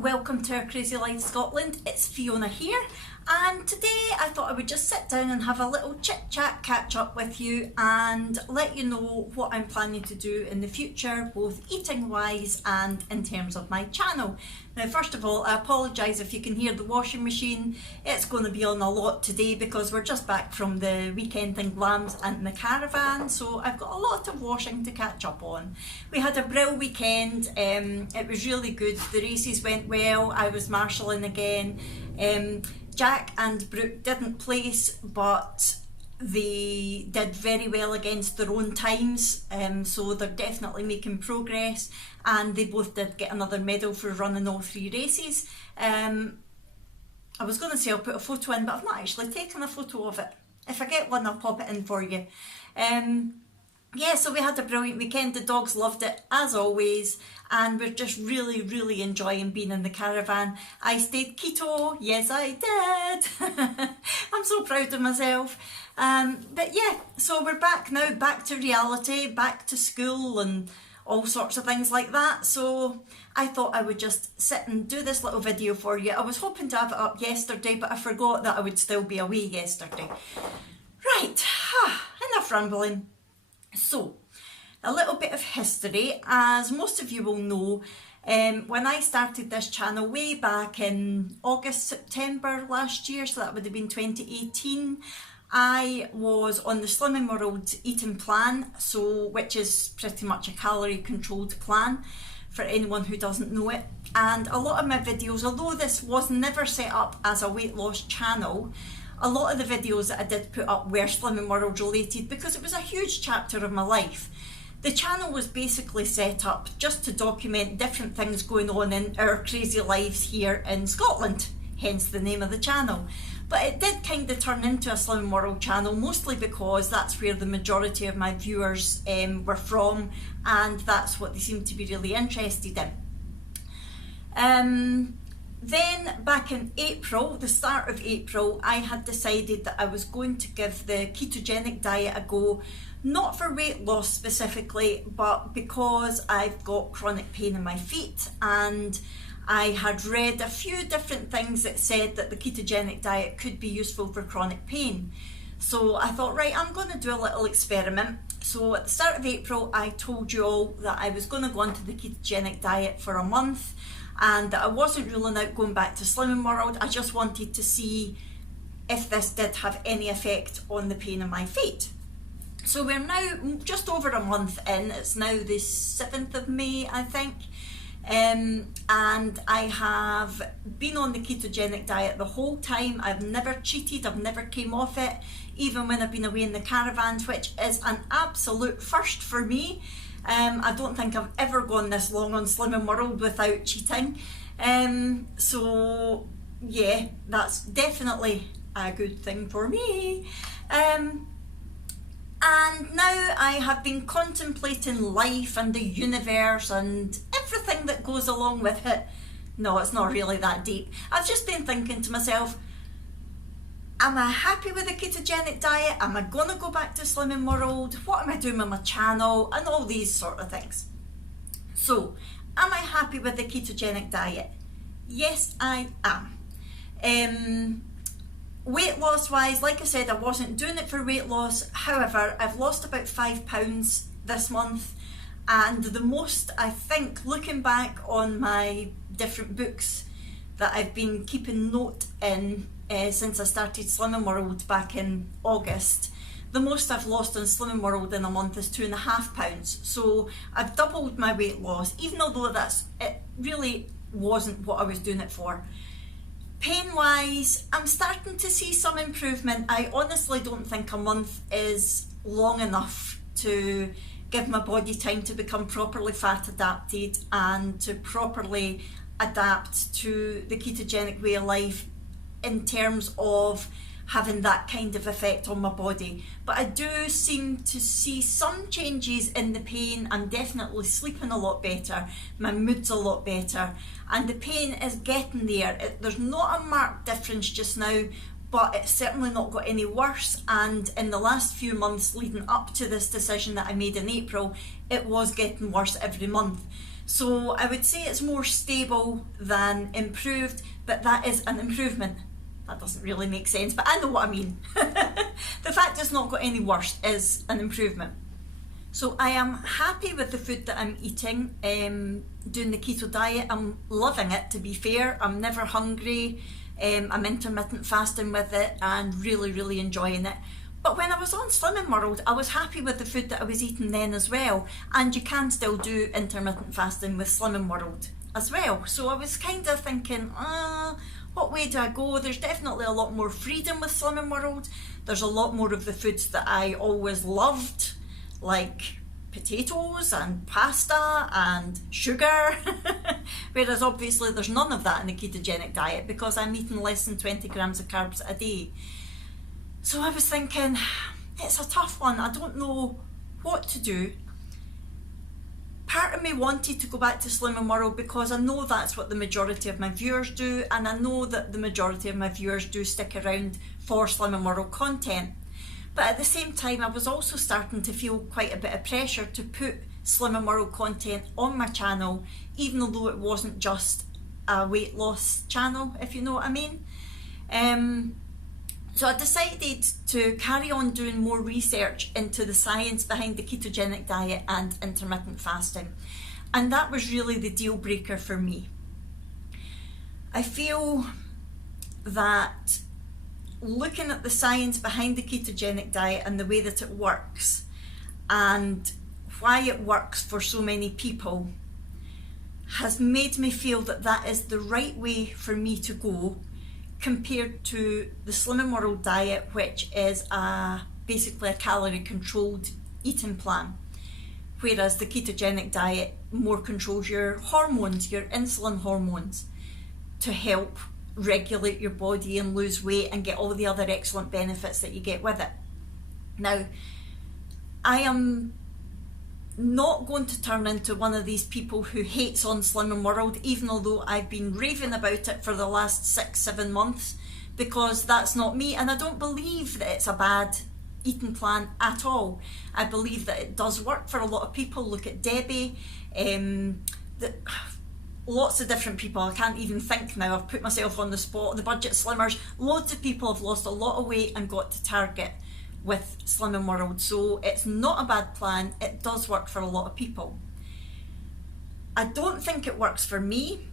welcome to Our Crazy Life Scotland. It's Fiona here, and today I thought I would just sit down and have a little chit chat catch up with you and let you know what I'm planning to do in the future, both eating wise and in terms of my channel. Now, first of all, I apologise if you can hear the washing machine. It's going to be on a lot today because we're just back from the weekend in Glams and the caravan, so I've got a lot of washing to catch up on. We had a brill weekend. It was really good. The races went well. I was marshalling again. Jack and Brooke didn't place, but they did very well against their own times, so they're definitely making progress, and they both did get another medal for running all three races. I was going to say I'll put a photo in, but I've not actually taken a photo of it. If I get one, I'll pop it in for you. Yeah, so we had a brilliant weekend. The dogs loved it as always, and we're just really enjoying being in the caravan. I stayed keto, yes I did. I'm so proud of myself. But yeah, so we're back now, back to reality, back to school and all sorts of things like that. So I thought I would just sit and do this little video for you. I was hoping to have it up yesterday, but I forgot that I would still be away yesterday. Right, enough rambling. So, a little bit of history. As most of you will know, when I started this channel way back in August, September last year, so that would have been 2018, I was on the Slimming World eating plan, which is pretty much a calorie controlled plan for anyone who doesn't know it. And a lot of my videos, although this was never set up as a weight loss channel, a lot of the videos that I did put up were Slimming World related because it was a huge chapter of my life. The channel was basically set up just to document different things going on in our crazy lives here in Scotland, hence the name of the channel. But it did kind of turn into a Slimming World channel, mostly because that's where the majority of my viewers were from, and that's what they seemed to be really interested in. Then back in April, the start of April, I had decided that I was going to give the ketogenic diet a go, not for weight loss specifically, but because I've got chronic pain in my feet, and I had read a few different things that said that the ketogenic diet could be useful for chronic pain. So I thought, right, I'm going to do a little experiment. So at the start of April, I told you all that I was going to go onto the ketogenic diet for a month, and that I wasn't ruling out going back to Slimming World. I just wanted to see if this did have any effect on the pain in my feet. So we're now just over a month in. It's now the 7th of May, I think. And I have been on the ketogenic diet the whole time. I've never cheated, I've never came off it, even when I've been away in the caravans, which is an absolute first for me. I don't think I've ever gone this long on Slimming World without cheating. So yeah, that's definitely a good thing for me. And now I have been contemplating life and the universe and everything that goes along with it. No, it's not really that deep. I've just been thinking to myself, am I happy with the ketogenic diet? Am I going to go back to Slimming World? What am I doing with my channel? And all these sort of things. So, am I happy with the ketogenic diet? Yes, I am. Weight loss wise, like I said, I wasn't doing it for weight loss. However, I've lost about 5 pounds this month. And the most, I think, looking back on my different books that I've been keeping note in since I started Slimming World back in August, the most I've lost on Slimming World in a month is 2.5 pounds. So I've doubled my weight loss, even although it really wasn't what I was doing it for. Pain wise, I'm starting to see some improvement. I honestly don't think a month is long enough to give my body time to become properly fat adapted and to properly adapt to the ketogenic way of life in terms of having that kind of effect on my body. But I do seem to see some changes in the pain. I'm definitely sleeping a lot better, my mood's a lot better, and the pain is getting there. There's not a marked difference just now, but it's certainly not got any worse. And in the last few months leading up to this decision that I made in April, it was getting worse every month. So I would say it's more stable than improved, but that is an improvement. That doesn't really make sense, but I know what I mean. The fact it's not got any worse is an improvement. So I am happy with the food that I'm eating, doing the keto diet. I'm loving it, to be fair. I'm never hungry. I'm intermittent fasting with it and really, really enjoying it. But when I was on Slimming World, I was happy with the food that I was eating then as well. And you can still do intermittent fasting with Slimming World as well. So I was kind of thinking, what way do I go? There's definitely a lot more freedom with Slimming World. There's a lot more of the foods that I always loved, like potatoes and pasta and sugar. Whereas obviously there's none of that in the ketogenic diet because I'm eating less than 20 grams of carbs a day. So I was thinking, it's a tough one. I don't know what to do. Part of me wanted to go back to Slimming World because I know that's what the majority of my viewers do, and I know that the majority of my viewers do stick around for Slimming World content. But at the same time, I was also starting to feel quite a bit of pressure to put Slimming World content on my channel, even though it wasn't just a weight loss channel, if you know what I mean. So I decided to carry on doing more research into the science behind the ketogenic diet and intermittent fasting. And that was really the deal breaker for me. I feel that looking at the science behind the ketogenic diet and the way that it works and why it works for so many people has made me feel that that is the right way for me to go, compared to the Slimming World diet, which is basically a calorie controlled eating plan, whereas the ketogenic diet more controls your hormones, your insulin hormones, to help regulate your body and lose weight and get all the other excellent benefits that you get with it. Now, I am not going to turn into one of these people who hates on Slimming World, even although I've been raving about it for the last 6-7 months, because that's not me, and I don't believe that it's a bad eating plan at all. I believe that it does work for a lot of people. Look at Debbie, lots of different people. I can't even think now, I've put myself on the spot. The budget slimmers, loads of people have lost a lot of weight and got to target with Slimming World. So it's not a bad plan. It does work for a lot of people. I don't think it works for me,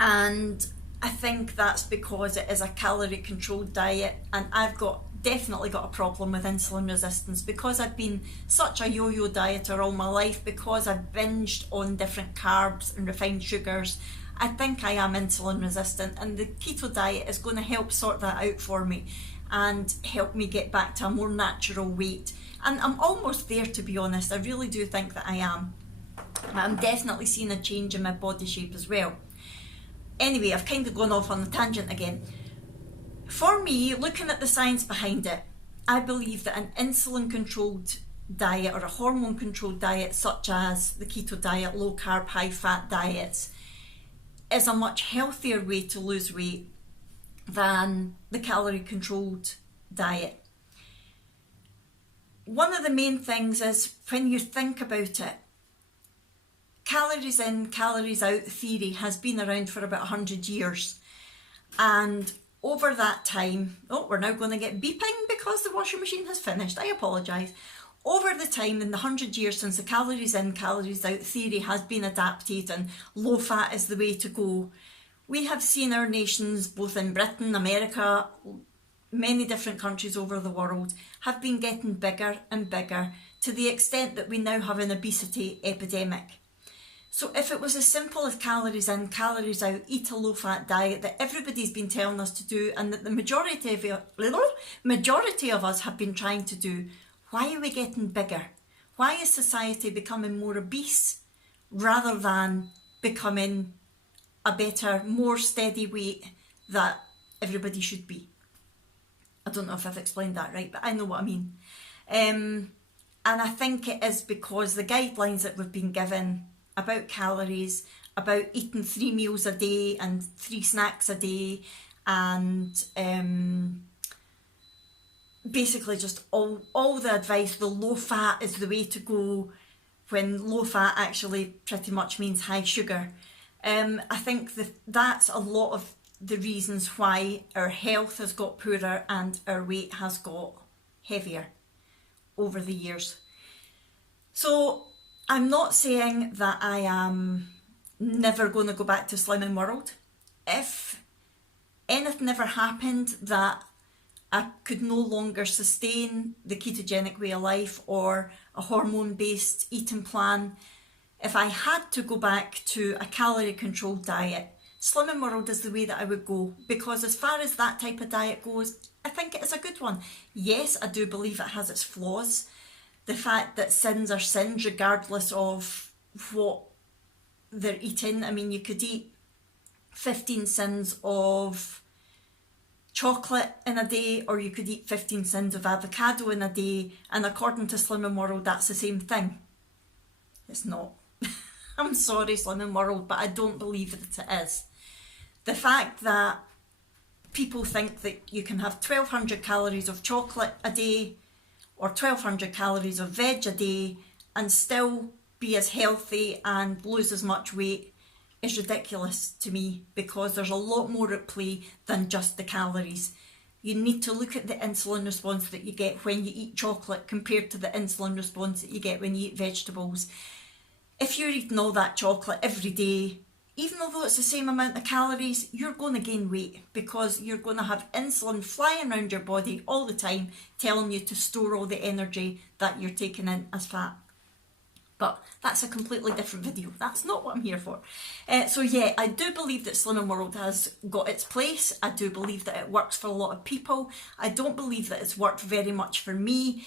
and I think that's because it is a calorie controlled diet, and I've definitely got a problem with insulin resistance because I've been such a yo-yo dieter all my life, because I've binged on different carbs and refined sugars. I think I am insulin resistant, and the keto diet is going to help sort that out for me and help me get back to a more natural weight. And I'm almost there, to be honest. I really do think that I am. I'm definitely seeing a change in my body shape as well. Anyway, I've kind of gone off on a tangent again. For me, looking at the science behind it, I believe that an insulin controlled diet or a hormone controlled diet such as the keto diet, low carb, high fat diets, is a much healthier way to lose weight than the calorie controlled diet. One of the main things is, when you think about it, calories in, calories out theory has been around for about 100 years. And over that time, we're now going to get beeping because the washing machine has finished. I apologise. Over the time, in the 100 years since the calories in, calories out theory has been adapted and low fat is the way to go, we have seen our nations, both in Britain, America, many different countries over the world, have been getting bigger and bigger, to the extent that we now have an obesity epidemic. So if it was as simple as calories in, calories out, eat a low-fat diet that everybody's been telling us to do, and that the majority of us have been trying to do, why are we getting bigger? Why is society becoming more obese rather than becoming a better, more steady weight that everybody should be? I don't know if I've explained that right, but I know what I mean. And I think it is because the guidelines that we've been given about calories, about eating 3 meals a day and 3 snacks a day, and basically just all the advice, the low fat is the way to go, when low fat actually pretty much means high sugar. I think that's a lot of the reasons why our health has got poorer and our weight has got heavier over the years. So I'm not saying that I am never going to go back to Slimming World. If anything ever happened that I could no longer sustain the ketogenic way of life or a hormone-based eating plan, if I had to go back to a calorie-controlled diet, Slimming World is the way that I would go, because as far as that type of diet goes, I think it is a good one. Yes, I do believe it has its flaws. The fact that sins are sins regardless of what they're eating. I mean, you could eat 15 sins of chocolate in a day, or you could eat 15 sins of avocado in a day, and according to Slimming World, that's the same thing. It's not. I'm sorry, Slimming World, but I don't believe that it is. The fact that people think that you can have 1200 calories of chocolate a day or 1200 calories of veg a day and still be as healthy and lose as much weight is ridiculous to me, because there's a lot more at play than just the calories. You need to look at the insulin response that you get when you eat chocolate compared to the insulin response that you get when you eat vegetables. If you're eating all that chocolate every day, even though it's the same amount of calories, you're going to gain weight, because you're going to have insulin flying around your body all the time telling you to store all the energy that you're taking in as fat. But that's a completely different video. That's not what I'm here for. So yeah, I do believe that Slimming World has got its place. I do believe that it works for a lot of people. I don't believe that it's worked very much for me.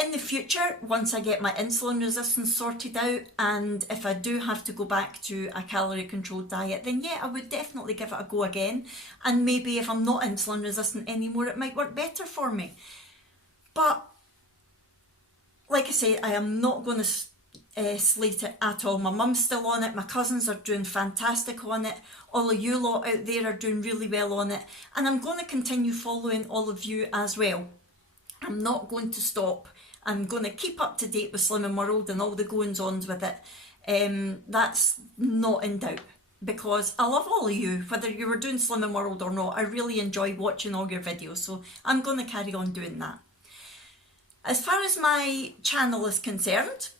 In the future, once I get my insulin resistance sorted out, and if I do have to go back to a calorie controlled diet, then yeah, I would definitely give it a go again. And maybe if I'm not insulin resistant anymore, it might work better for me. But like I say, I am not going to slate it at all. My mum's still on it, my cousins are doing fantastic on it, all of you lot out there are doing really well on it, and I'm going to continue following all of you as well. I'm not going to stop. I'm going to keep up to date with Slimming World and all the goings-ons with it. That's not in doubt, because I love all of you, whether you were doing Slimming World or not. I really enjoy watching all your videos, so I'm going to carry on doing that. As far as my channel is concerned,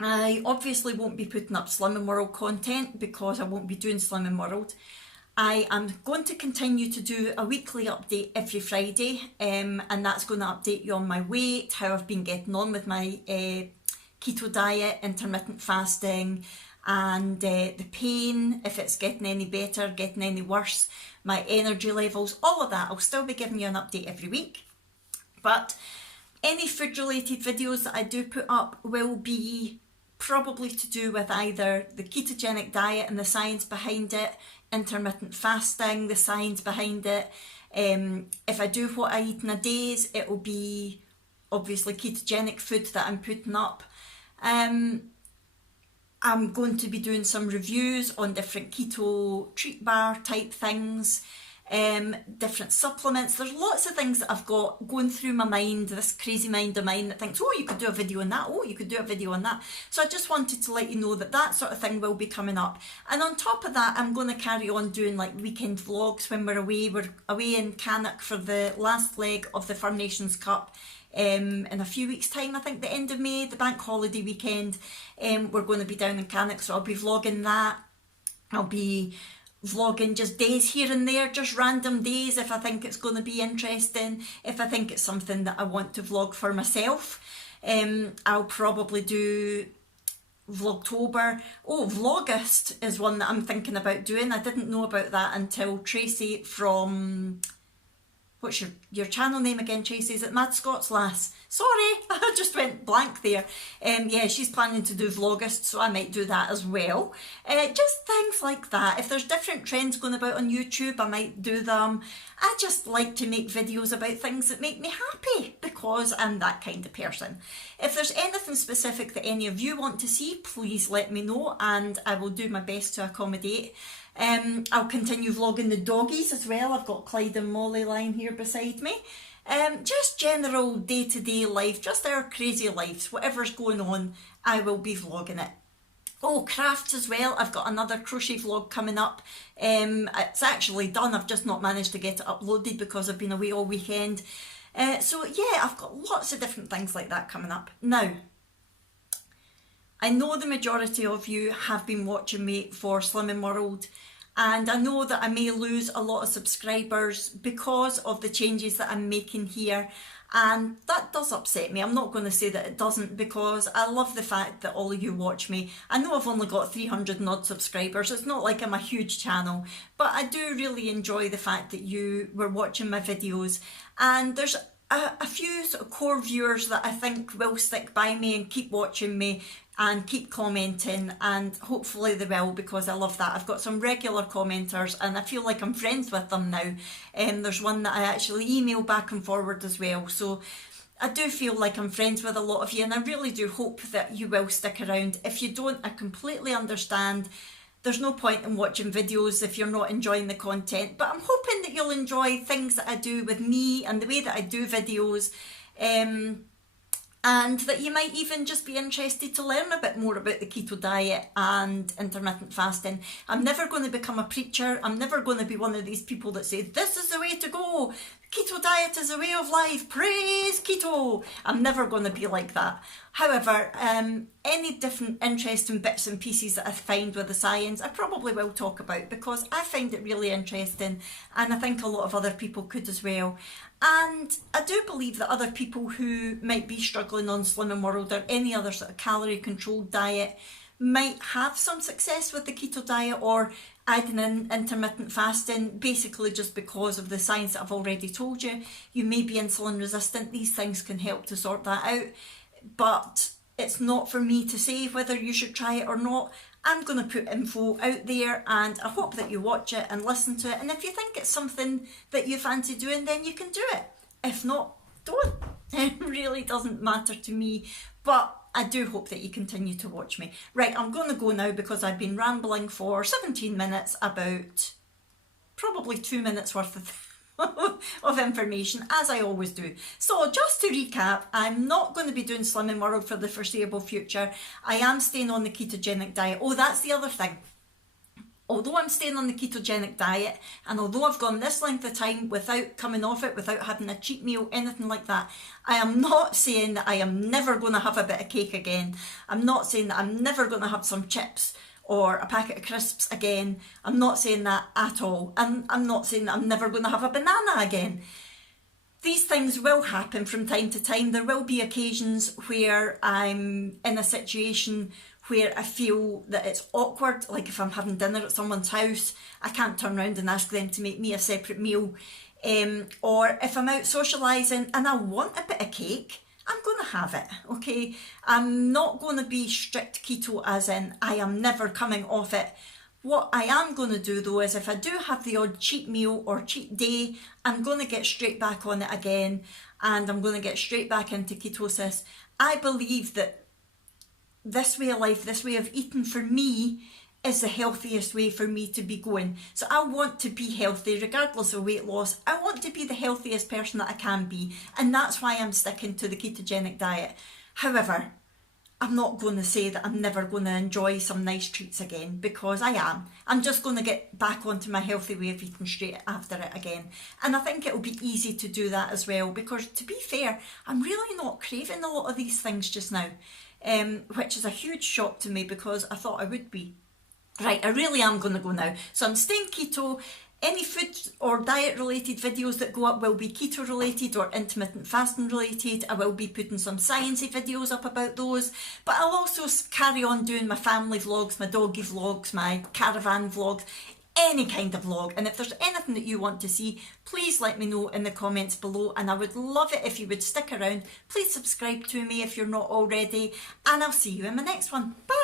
I obviously won't be putting up Slimming World content because I won't be doing Slimming World. I am going to continue to do a weekly update every Friday, and that's going to update you on my weight, how I've been getting on with my keto diet, intermittent fasting, and the pain, if it's getting any better, getting any worse, my energy levels, all of that. I'll still be giving you an update every week. But any food related videos that I do put up will be probably to do with either the ketogenic diet and the science behind it, intermittent fasting, the science behind it. If I do what I eat in a days, it will be obviously ketogenic food that I'm putting up. I'm going to be doing some reviews on different keto treat bar type things, different supplements. There's lots of things that I've got going through my mind, this crazy mind of mine that thinks, oh, you could do a video on that, oh, you could do a video on that. So I just wanted to let you know that that sort of thing will be coming up. And on top of that, I'm going to carry on doing like weekend vlogs when we're away. We're away in Cannock for the last leg of the First Nations Cup in a few weeks time. I think the end of May, the bank holiday weekend, we're going to be down in Cannock, so I'll be vlogging that. I'll be vlogging just days here and there, just random days if I think it's going to be interesting, if I think it's something that I want to vlog for myself. I'll probably do Vlogtober. Oh, Vlogust is one that I'm thinking about doing. I didn't know about that until Tracy from... What's your channel name again, Tracy? Is it Mad Scots Lass? Sorry, I just went blank there. Yeah, she's planning to do Vlogust, so I might do that as well. Just things like that. If there's different trends going about on YouTube, I might do them. I just like to make videos about things that make me happy, because I'm that kind of person. If there's anything specific that any of you want to see, please let me know and I will do my best to accommodate. I'll continue vlogging the doggies as well. I've got Clyde and Molly lying here beside me. just general day-to-day life, just our crazy lives, whatever's going on, I will be vlogging it. Oh, crafts as well. I've got another crochet vlog coming up. It's actually done. I've just not managed to get it uploaded because I've been away all weekend. So yeah, I've got lots of different things like that coming up. Now, I know the majority of you have been watching me for Slimming World, and I know that I may lose a lot of subscribers because of the changes that I'm making here. And that does upset me. I'm not going to say that it doesn't, because I love the fact that all of you watch me. I know I've only got 300 and odd subscribers. It's not like I'm a huge channel, but I do really enjoy the fact that you were watching my videos. And there's a few sort of core viewers that I think will stick by me and keep watching me and keep commenting, and hopefully they will, because I love that. I've got some regular commenters and I feel like I'm friends with them now. There's one that I actually email back and forward as well, so I do feel like I'm friends with a lot of you, and I really do hope that you will stick around. If you don't, I completely understand. There's no point in watching videos if you're not enjoying the content, but I'm hoping that you'll enjoy things that I do with me and the way that I do videos. And that you might even just be interested to learn a bit more about the keto diet and intermittent fasting. I'm never going to become a preacher. I'm never going to be one of these people that say, this is the way to go. Keto diet is a way of life. Praise keto. I'm never going to be like that. However, any different interesting bits and pieces that I find with the science, I probably will talk about, because I find it really interesting, and I think a lot of other people could as well. And I do believe that other people who might be struggling on Slimming World or any other sort of calorie controlled diet might have some success with the keto diet or adding in intermittent fasting, basically just because of the science that I've already told you. You may be insulin resistant. These things can help to sort that out, but it's not for me to say whether you should try it or not. I'm going to put info out there, and I hope that you watch it and listen to it. And if you think it's something that you fancy doing, then you can do it. If not, don't. It really doesn't matter to me, but I do hope that you continue to watch me. Right, I'm going to go now because I've been rambling for 17 minutes about probably 2 minutes worth of information, as I always do. So just to recap, I'm not going to be doing Slimming World for the foreseeable future. I am staying on the ketogenic diet. Oh, that's the other thing. Although I'm staying on the ketogenic diet, and although I've gone this length of time without coming off it, without having a cheat meal, anything like that, I am not saying that I am never going to have a bit of cake again. I'm not saying that I'm never going to have some chips or a packet of crisps again. I'm not saying that at all. And I'm not saying that I'm never going to have a banana again. These things will happen from time to time. There will be occasions where I'm in a situation where I feel that it's awkward, like if I'm having dinner at someone's house, I can't turn around and ask them to make me a separate meal. Or if I'm out socialising and I want a bit of cake, I'm going to have it, okay? I'm not going to be strict keto as in I am never coming off it. What I am going to do though is if I do have the odd cheat meal or cheat day, I'm going to get straight back on it again, and I'm going to get straight back into ketosis. I believe that this way of life, this way of eating for me is the healthiest way for me to be going. So I want to be healthy regardless of weight loss. I want to be the healthiest person that I can be, and that's why I'm sticking to the ketogenic diet. However, I'm not going to say that I'm never going to enjoy some nice treats again, because I am. I'm just going to get back onto my healthy way of eating straight after it again. And I think it'll be easy to do that as well, because to be fair, I'm really not craving a lot of these things just now. Which is a huge shock to me, because I thought I would be. Right, I really am going to go now. So I'm staying keto. Any food or diet related videos that go up will be keto related or intermittent fasting related. I will be putting some sciencey videos up about those, but I'll also carry on doing my family vlogs, my doggy vlogs, my caravan vlogs, any kind of vlog. And if there's anything that you want to see, please let me know in the comments below, and I would love it if you would stick around. Please subscribe to me if you're not already, and I'll see you in my next one. Bye.